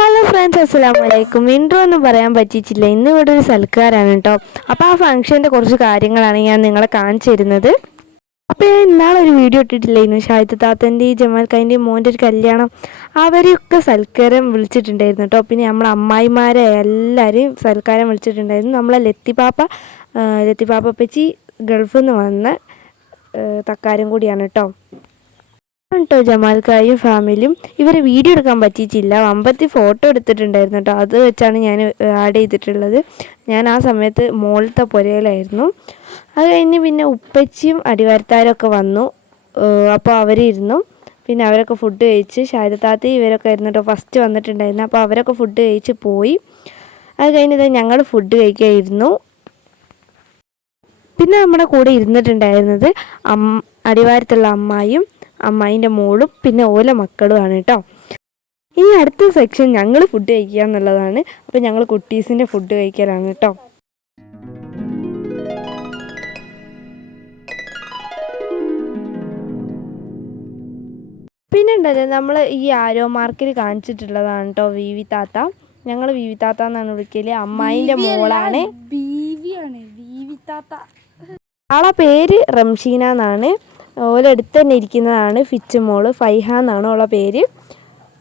Hello friends അസ്സാം വലൈക്കും intro ഒന്നും പറയാൻ പറ്റിയിട്ടില്ല. ഇന്ന് ഇവിടെ ഒരു സൽക്കാരാണ് കേട്ടോ അപ്പോൾ ആ ഫംഗ്ഷന്റെ കുറച്ച് കാര്യങ്ങളാണ് ഞാൻ നിങ്ങളെ കാണിച്ചു തരുന്നത് അപ്പോൾ ഞാൻ ഒരു വീഡിയോ ഇട്ടിട്ടില്ലായിരുന്നു. ഷാഹിദ് താത്തന്റെയും ജമാൽ ഖാന്റെയും മോന്റെ ഒരു കല്യാണം. അവരെയൊക്കെ സൽക്കാരം വിളിച്ചിട്ടുണ്ടായിരുന്നു കേട്ടോ പിന്നെ നമ്മളെ അമ്മായിമാരെ എല്ലാവരെയും സൽക്കാരം വിളിച്ചിട്ടുണ്ടായിരുന്നു. നമ്മളെ ലത്തിപ്പാപ്പ ആ, ലത്തിപ്പാപ്പ പച്ചി ഗൾഫിൽ നിന്ന് വന്ന തക്കാരും കൂടിയാണ് കേട്ടോ കേട്ടോ ജമാൽക്കായും ഫാമിലിയും? ഇവർ വീഡിയോ എടുക്കാൻ പറ്റിയിട്ടില്ല. അമ്പത്തി ഫോട്ടോ എടുത്തിട്ടുണ്ടായിരുന്നു കേട്ടോ അത് വെച്ചാണ് ഞാൻ ആഡ് ചെയ്തിട്ടുള്ളത്. ഞാൻ ആ സമയത്ത് മോളത്തെ പുരയിലായിരുന്നു അത് കഴിഞ്ഞ് പിന്നെ ഉപ്പച്ചിയും അടിവരത്താരൊക്കെ വന്നു. അപ്പോൾ അവരിരുന്നു. പിന്നെ അവരൊക്കെ ഫുഡ് കഴിച്ച് ശാരദാത്തി ഇവരൊക്കെ ആയിരുന്നു കേട്ടോ ഫസ്റ്റ് വന്നിട്ടുണ്ടായിരുന്നു. അപ്പോൾ അവരൊക്കെ ഫുഡ് കഴിച്ച് പോയി. അത് കഴിഞ്ഞത് ഞങ്ങൾ ഫുഡ് കഴിക്കായിരുന്നു. പിന്നെ നമ്മുടെ കൂടെ ഇരുന്നിട്ടുണ്ടായിരുന്നത് അം അടിവാരത്തുള്ള അമ്മായും അമ്മായിന്റെ മോളും പിന്നെ ഓല മക്കളുമാണ് കേട്ടോ. ഇനി അടുത്ത സെക്ഷൻ ഞങ്ങൾ ഫുഡ് കഴിക്കുക എന്നുള്ളതാണ്. അപ്പോൾ ഞങ്ങൾ കുട്ടീസിന്റെ ഫുഡ് കഴിക്കലാണ് കേട്ടോ. പിന്നെ ഉണ്ടല്ലോ നമ്മൾ ഈ ആരോ മാർക്കിൽ കാണിച്ചിട്ടുള്ളതാണ് കേട്ടോ വി വി താത്ത. ഞങ്ങൾ വി വി താത്ത എന്നാണ് വിളിക്കൽ. അമ്മായിന്റെ മോളാണ്. ആളെ പേര് റംഷീന എന്നാണ്. ഓലടുത്ത് തന്നെ ഇരിക്കുന്നതാണ് ഫിച്ച് മോൾ ഫൈഹ എന്നാണ് ഓളെ പേര്.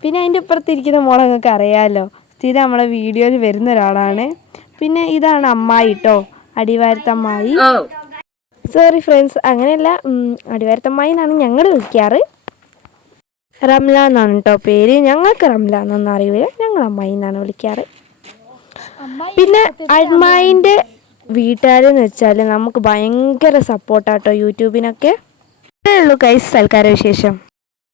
പിന്നെ അതിന്റെ ഇപ്പുറത്ത് ഇരിക്കുന്ന മോളെ നിങ്ങൾക്ക് അറിയാമല്ലോ സ്ഥിരം നമ്മളെ വീഡിയോയിൽ വരുന്ന ഒരാളാണ്. പിന്നെ ഇതാണ് അമ്മായി കേട്ടോ അടിവാരത്തമ്മായി. സോറി ഫ്രണ്ട്സ് അങ്ങനെയല്ല. അടിവാരത്തമ്മായി എന്നാണ് ഞങ്ങൾ വിളിക്കാറ്. റംല എന്നാണ് കേട്ടോ പേര്. ഞങ്ങൾക്ക് റംല എന്നൊന്നും അറിയില്ല. ഞങ്ങൾ അമ്മായി എന്നാണ് വിളിക്കാറ്. പിന്നെ അമ്മായിന്റെ വീട്ടുകാരെന്ന് വെച്ചാൽ നമുക്ക് ഭയങ്കര സപ്പോർട്ടാട്ടോ യൂട്യൂബിനൊക്കെ. ഇത്രയേ ഉള്ളൂ കൈസ് സൽക്കാര വിശേഷം.